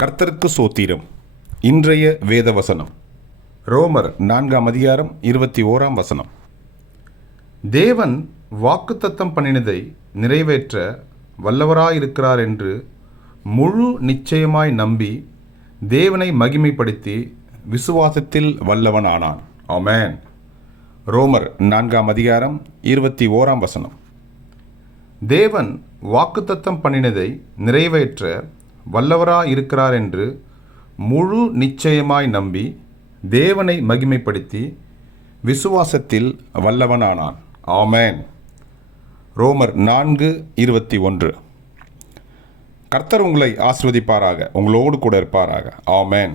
கர்த்தருக்கு சோத்திரம். இன்றைய வேத வசனம் ரோமர் 4:21. தேவன் வாக்குத்தத்தம் பண்ணினதை நிறைவேற்ற வல்லவராயிருக்கிறார் என்று முழு நிச்சயமாய் நம்பி தேவனை மகிமைப்படுத்தி விசுவாசத்தில் வல்லவனானான். ஆமென். ரோமர் 4:21. தேவன் வாக்குத்தத்தம் பண்ணினதை நிறைவேற்ற வல்லவராயிருக்கிறார் என்று முழு நிச்சயமாய் நம்பி தேவனை மகிமைப்படுத்தி விசுவாசத்தில் வல்லவனானான். ஆமென். ரோமர் 4:21. கர்த்தர் உங்களை ஆசீர்வதிப்பாராக, உங்களோடு கூட இருப்பாராக. ஆமென்.